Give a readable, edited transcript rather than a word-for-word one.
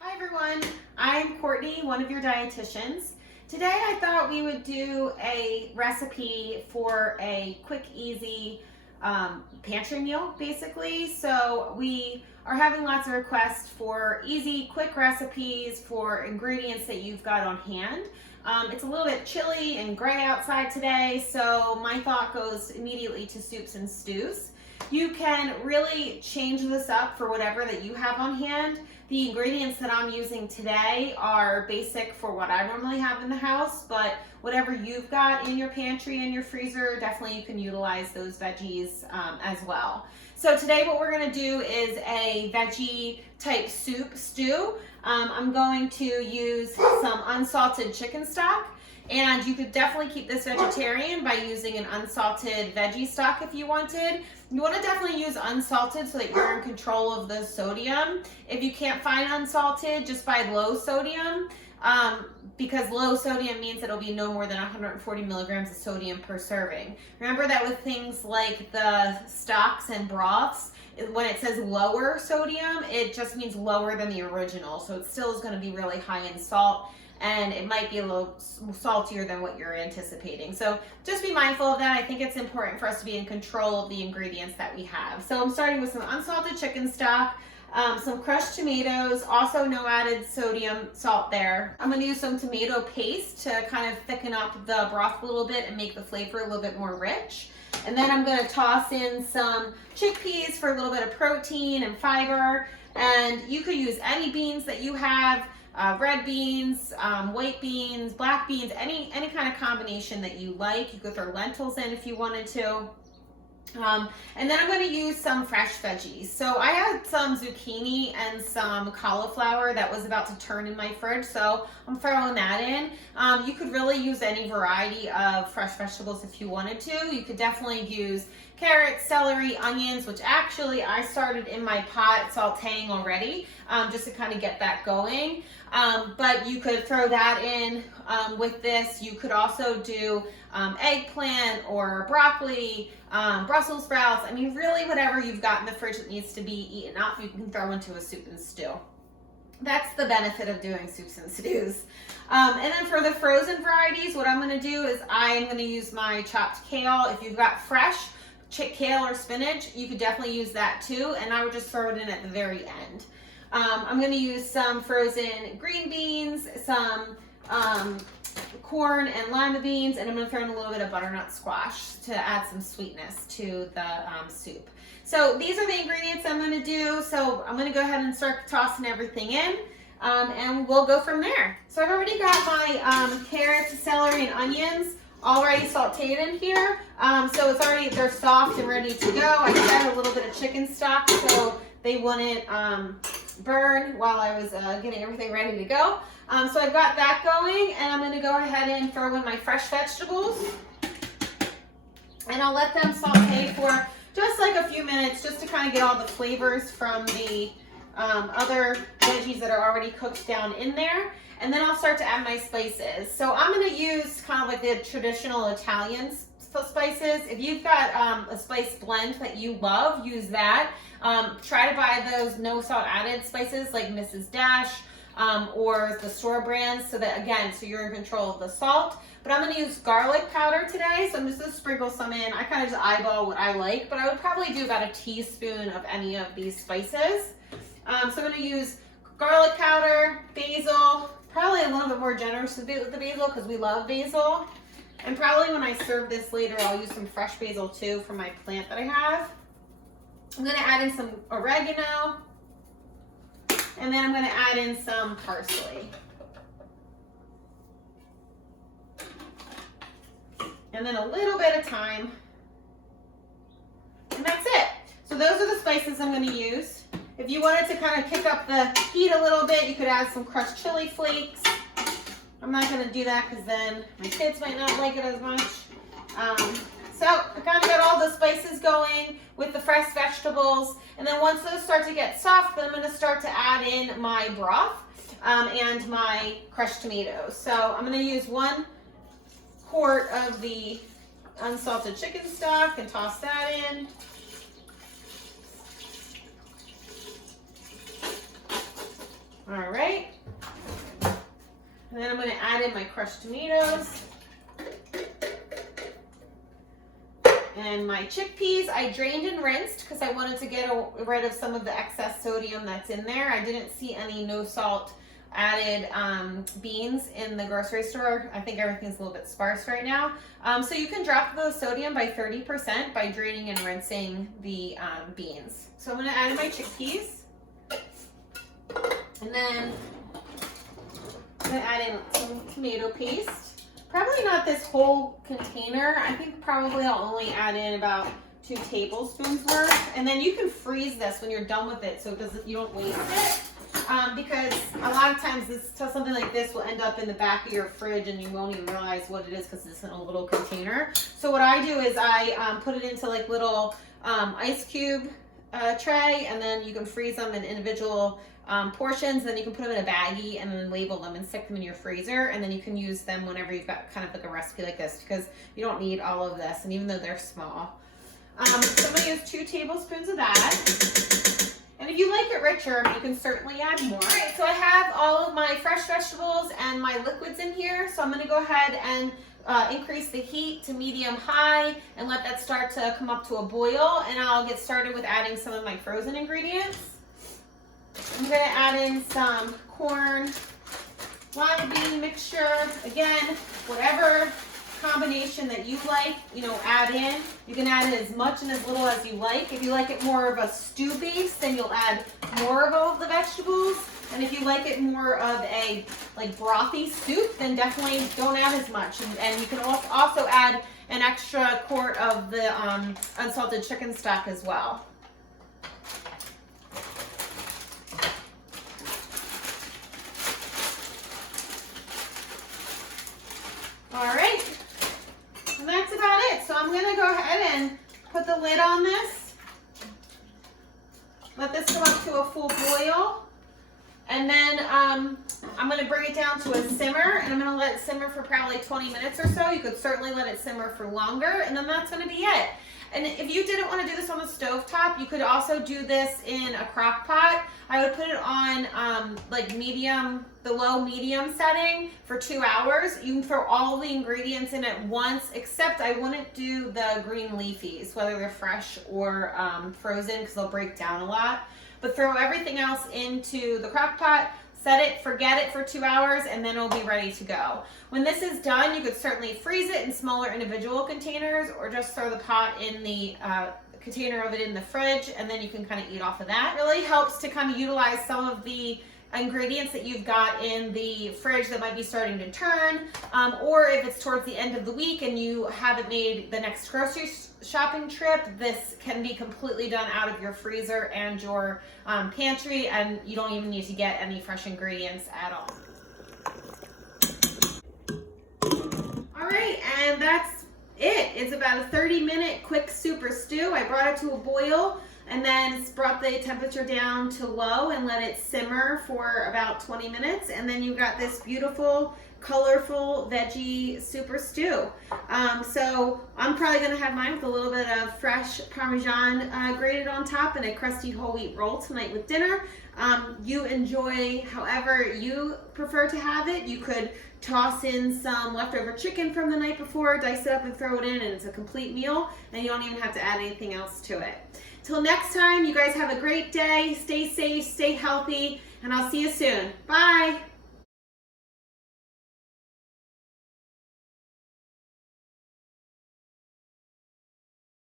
Hi everyone, I'm Courtney, one of your dietitians. Today I thought we would do a recipe for a quick, easy pantry meal, basically. So we are having lots of requests for easy, quick recipes for ingredients that you've got on hand. It's a little bit chilly and gray outside today, so my thought goes immediately to soups and stews. You can really change this up for whatever that you have on hand. The ingredients that I'm using today are basic for what I normally have in the house, but whatever you've got in your pantry and your freezer, definitely you can utilize those veggies as well. So today what we're gonna do is a veggie type stew. I'm going to use some unsalted chicken stock. And you could definitely keep this vegetarian by using an unsalted veggie stock if you wanted. You want to definitely use unsalted so that you're in control of the sodium. If you can't find unsalted, just buy low sodium because low sodium means it'll be no more than 140 milligrams of sodium per serving. Remember that with things like the stocks and broths, when it says lower sodium, it just means lower than the original. So it still is going to be really high in salt, and it might be a little saltier than what you're anticipating. So just be mindful of that. I think it's important for us to be in control of the ingredients that we have. So I'm starting with some unsalted chicken stock, some crushed tomatoes, also no added sodium salt there. I'm gonna use some tomato paste to kind of thicken up the broth a little bit and make the flavor a little bit more rich. And then I'm gonna toss in some chickpeas for a little bit of protein and fiber. And you could use any beans that you have. Red beans, white beans, black beans, any kind of combination that you like. You could throw lentils in if you wanted to. And then I'm going to use some fresh veggies. So I had some zucchini and some cauliflower that was about to turn in my fridge, so I'm throwing that in. You could really use any variety of fresh vegetables if you wanted to. You could definitely use carrots, celery, onions, which actually I started in my pot sauteing already, just to kind of get that going. But you could throw that in with this. You could also do eggplant or broccoli, Brussels sprouts. I mean, really whatever you've got in the fridge that needs to be eaten up, you can throw into a soup and stew. That's the benefit of doing soups and stews. And then for the frozen varieties, what I'm going to do is I'm going to use my chopped kale. If you've got fresh kale or spinach, you could definitely use that too, and I would just throw it in at the very end. I'm going to use some frozen green beans, some corn and lima beans, and I'm going to throw in a little bit of butternut squash to add some sweetness to the soup. So these are the ingredients I'm going to do. So I'm going to go ahead and start tossing everything in, and we'll go from there. So I've already got my carrots, celery, and onions already sauteed in here. So it's already, they're soft and ready to go. I just added a little bit of chicken stock so they wouldn't burn while I was getting everything ready to go. So I've got that going, and I'm going to go ahead and throw in my fresh vegetables, and I'll let them saute for just like a few minutes just to kind of get all the flavors from the other veggies that are already cooked down in there. And then I'll start to add my spices. So I'm going to use kind of like the traditional Italian spices. If you've got a spice blend that you love, use that. Try to buy those no salt added spices like Mrs. Dash or the store brands, so that again, so you're in control of the salt. But I'm going to use garlic powder today, so I'm just going to sprinkle some in. I kind of just eyeball what I like, but I would probably do about a teaspoon of any of these spices. So I'm going to use garlic powder, basil, probably a little bit more generous with the basil because we love basil. And probably when I serve this later, I'll use some fresh basil too from my plant that I have. I'm going to add in some oregano, and then I'm going to add in some parsley. And then a little bit of thyme. And that's it. So those are the spices I'm going to use. If you wanted to kind of kick up the heat a little bit, you could add some crushed chili flakes. I'm not going to do that because then my kids might not like it as much. So I kind of got all the spices going with the fresh vegetables. And then once those start to get soft, then I'm going to start to add in my broth and my crushed tomatoes. So I'm going to use 1 quart of the unsalted chicken stock and toss that in. All right. And then I'm going to add in my crushed tomatoes. And my chickpeas, I drained and rinsed because I wanted to get rid of some of the excess sodium that's in there. I didn't see any no salt added beans in the grocery store. I think everything's a little bit sparse right now. So you can drop the sodium by 30% by draining and rinsing the beans. So I'm going to add in my chickpeas. And then I'm going to add in some tomato paste. Probably not this whole container. I think probably I'll only add in about 2 tablespoons worth. And then you can freeze this when you're done with it so it doesn't, you don't waste it. Because a lot of times something like this will end up in the back of your fridge and you won't even realize what it is because it's in a little container. So what I do is I put it into like little ice cube tray, and then you can freeze them in individual portions. Then you can put them in a baggie and then label them and stick them in your freezer, and then you can use them whenever you've got kind of like a recipe like this, because you don't need all of this, and even though they're small. So I'm going to use 2 tablespoons of that. And if you like it richer, you can certainly add more. All right, so I have all of my fresh vegetables and my liquids in here. So I'm going to go ahead and increase the heat to medium-high and let that start to come up to a boil. And I'll get started with adding some of my frozen ingredients. I'm going to add in some corn, lima bean mixture. Again, whatever combination that you like, add in. You can add in as much and as little as you like. If you like it more of a stew base, then you'll add more of all of the vegetables. And if you like it more of a like brothy soup, then definitely don't add as much. And you can also add an extra quart of the unsalted chicken stock as well. All right. And that's about it. So I'm going to go ahead and put the lid on this. Let this come up to a full boil. And then I'm going to bring it down to a simmer, and I'm going to let it simmer for probably 20 minutes or so. You could certainly let it simmer for longer, and then that's going to be it. And if you didn't want to do this on the stovetop, you could also do this in a crock pot. I would put it on like medium, the low medium setting for 2 hours. You can throw all the ingredients in at once, except I wouldn't do the green leafies, whether they're fresh or frozen, because they'll break down a lot. But throw everything else into the crock pot, set it, forget it for 2 hours, and then it'll be ready to go. When this is done, you could certainly freeze it in smaller individual containers, or just throw the pot in the container of it in the fridge, and then you can kind of eat off of that. It really helps to kind of utilize some of the ingredients that you've got in the fridge that might be starting to turn, or if it's towards the end of the week and you haven't made the next grocery shopping trip, this can be completely done out of your freezer and your pantry, and you don't even need to get any fresh ingredients at all. All right, and that's it. It's about a 30-minute quick super stew. I brought it to a boil and then brought the temperature down to low and let it simmer for about 20 minutes. And then you got this beautiful, colorful veggie super stew. So I'm probably gonna have mine with a little bit of fresh Parmesan grated on top and a crusty whole wheat roll tonight with dinner. You enjoy however you prefer to have it. You could toss in some leftover chicken from the night before, dice it up and throw it in, and it's a complete meal, and you don't even have to add anything else to it. Till next time, you guys have a great day. Stay safe, stay healthy, and I'll see you soon. Bye.